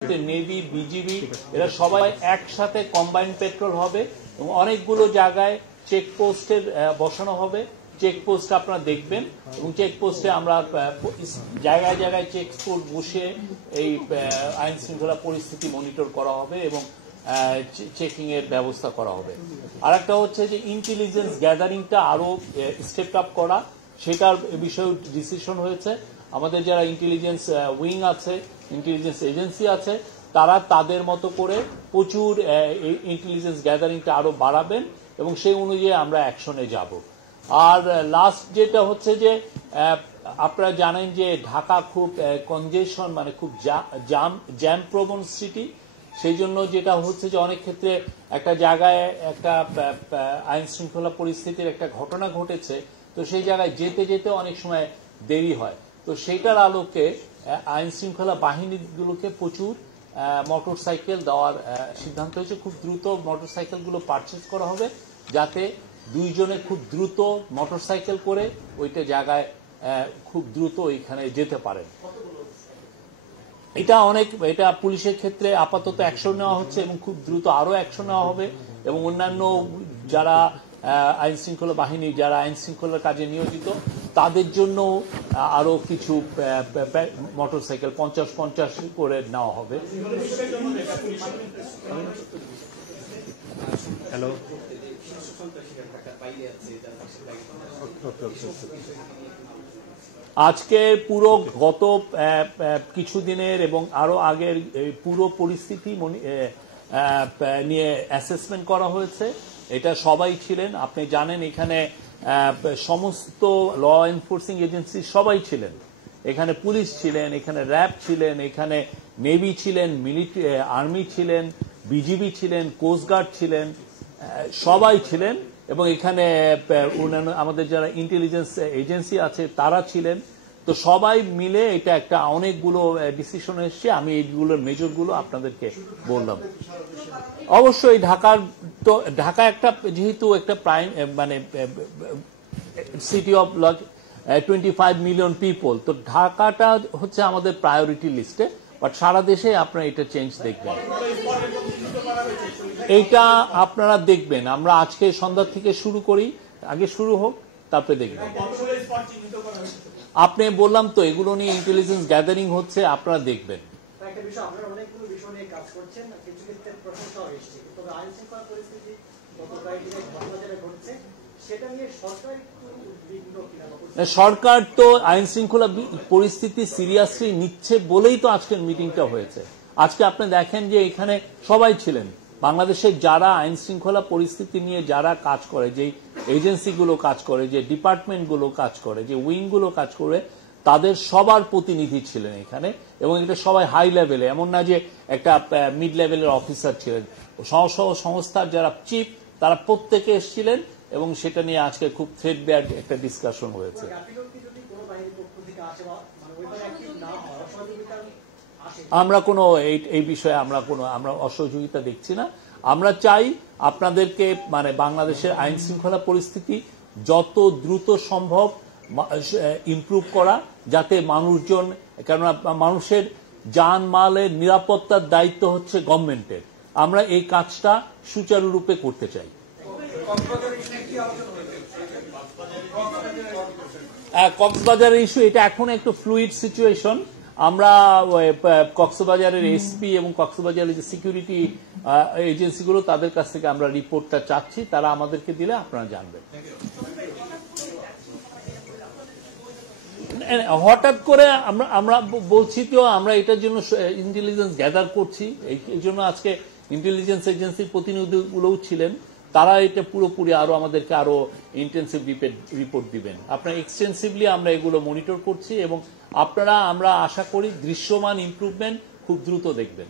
Navy, BGB এরা সবাই একসাথে কম্বাইন্ড পেট্রোল হবে এবং অনেকগুলো জায়গায় চেকপোস্টের বসানো হবে। চেকপোস্ট আপনারা দেখবেন এবং চেকপোস্টে আমরা জায়গায় জায়গায় চেকপোস্ট বসে এই আইন শৃঙ্খলা পরিস্থিতি মনিটর করা হবে এবং চেকিং এর ব্যবস্থা করা হবে। আরেকটা হচ্ছে যে ইন্টেলিজেন্স গ্যাদারিংটা আরো স্টেপ আপ করা, সেটার বিষয়ে ডিসিশন হয়েছে। আমাদের যারা ইন্টেলিজেন্স উইং আছে, ইন্টেলিজেন্স এজেন্সি আছে, তারা তাদের মতো করে প্রচুর ইন্টেলিজেন্স গ্যাদারিংটা আরো বাড়াবেন এবং সেই অনুযায়ী আমরা অ্যাকশনে যাব। আর লাস্ট যেটা হচ্ছে যে আপনারা জানেন যে ঢাকা খুব কনজেশন, মানে খুব জ্যাম প্রবণ সিটি। সেই জন্য যেটা হচ্ছে যে অনেক ক্ষেত্রে একটা জায়গায় একটা আইন শৃঙ্খলা পরিস্থিতির একটা ঘটনা ঘটেছে, তো সেই জায়গায় যেতে যেতে অনেক সময় দেরি হয়। তো সেইটার আলোকে আইন শৃঙ্খলা বাহিনীগুলোকে প্রচুর মোটর সাইকেল দেওয়ার সিদ্ধান্ত হয়েছে। খুব দ্রুত মোটর সাইকেলগুলো পারচেজ করা হবে, যাতে দুইজনে খুব দ্রুত মোটর সাইকেল করে ওইটা জায়গায় খুব দ্রুত ওইখানে যেতে পারেন। এটা পুলিশের ক্ষেত্রে আপাতত অ্যাকশন নেওয়া হচ্ছে এবং খুব দ্রুত আরো অ্যাকশন নেওয়া হবে এবং অন্যান্য যারা আইন শৃঙ্খলা বাহিনী, যারা আইন শৃঙ্খলার কাজে নিয়োজিত, তাদের জন্য আরো কিছু মোটরসাইকেল 50-50 করে নেওয়া হবে। হ্যালো, আজকে পুরো গত কিছুদিনের এবং আরো আগের পুরো পরিস্থিতি নিয়ে অ্যাসেসমেন্ট করা হয়েছে। এটা সবাই ছিলেন, আপনি জানেন এখানে সমস্ত ল এনফোর্সিং এজেন্সি সবাই ছিলেন। এখানে পুলিশ ছিলেন, এখানে র্যাব ছিলেন, এখানে নেভি ছিলেন, মিলিটারি আর্মি ছিলেন, বিজিবি ছিলেন, কোস্টগার্ড ছিলেন, সবাই ছিলেন এবং এখানে অন্যান্য আমাদের যারা ইন্টেলিজেন্স এজেন্সি আছে তারা ছিলেন। তো সবাই মিলে এটা একটা অনেকগুলো ডিসিশন এসছে। আমি এইগুলোর মেজরগুলো আপনাদেরকে বললাম। অবশ্যই ঢাকা একটা যেহেতু একটা প্রাইম মানে সিটি অফ 25 মিলিয়ন পিপল, তো ঢাকাটা হচ্ছে আমাদের প্রায়োরিটি লিস্টে। বাট সারা দেশে আপনারা এটা চেঞ্জ দেখবেন, এইটা আপনারা দেখবেন। আমরা আজকে সন্ধ্যা থেকে শুরু করি, আগে শুরু হোক তারপরে দেখবেন। আপনি বললাম তো এগুলো নিয়ে ইন্টেলিজেন্স গ্যাদারিং হচ্ছে, আপনারা দেখবেন। সরকার তো আইন শৃঙ্খলা পরিস্থিতি সিরিয়াসলি নিচ্ছে বলেই তো আজকের মিটিংটা হয়েছে। আজকে আপনি দেখেন যে এখানে সবাই ছিলেন, বাংলাদেশের যারা আইন শৃঙ্খলা পরিস্থিতি নিয়ে যারা কাজ করে, যে এজেন্সিগুলো কাজ করে, যে ডিপার্টমেন্টগুলো কাজ করে, যে উইংগুলো কাজ করে, তাদের সবার প্রতিনিধি ছিলেন এখানে এবং এটা সবাই হাই লেভেলে, এমন না যে একটা মিড লেভেলের অফিসার ছিলেন। সংস্থার যারা চিফ তারা প্রত্যেকে এসেছিলেন এবং সেটা নিয়ে আজকে খুব থ্রেডবেয়ার একটা ডিসকাশন হয়েছে। আমরা কোনো এই বিষয়ে আমরা অসহযোগিতা দেখছি না। আমরা চাই আপনাদেরকে মানে বাংলাদেশের আইন শৃঙ্খলা পরিস্থিতি যত দ্রুত সম্ভব ইমপ্রুভ করা, যাতে মানুষজন, কেননা মানুষের জানমালের নিরাপত্তার দায়িত্ব হচ্ছে গভর্নমেন্টের, আমরা এই কাজটা সুচারুরূপে করতে চাই। কক্সবাজারের ইস্যু, এটা এখন একটু ফ্লুইড সিচুয়েশন। আমরা কক্সবাজারের এসপি এবং কক্সবাজারের যে সিকিউরিটি এজেন্সিগুলো, তাদের কাছ থেকে আমরা রিপোর্টটা চাচ্ছি, তারা আমাদেরকে দিলে আপনারা জানবেন। হঠাৎ করে আমরা বলছি তো আমরা এটার জন্য ইন্টেলিজেন্স গ্যাদার করছি, এই জন্য আজকে ইন্টেলিজেন্স এজেন্সির প্রতিনিধিগুলোও ছিলেন, তারা এটা পুরোপুরি আরো আমাদেরকে আরো ইন্টেন্সিভ রিপোর্ট দিবেন। আপনারা এক্সটেন্সিভলি আমরা এগুলো মনিটর করছি এবং আপনারা আমরা আশা করি দৃশ্যমান ইমপ্রুভমেন্ট খুব দ্রুত দেখবেন।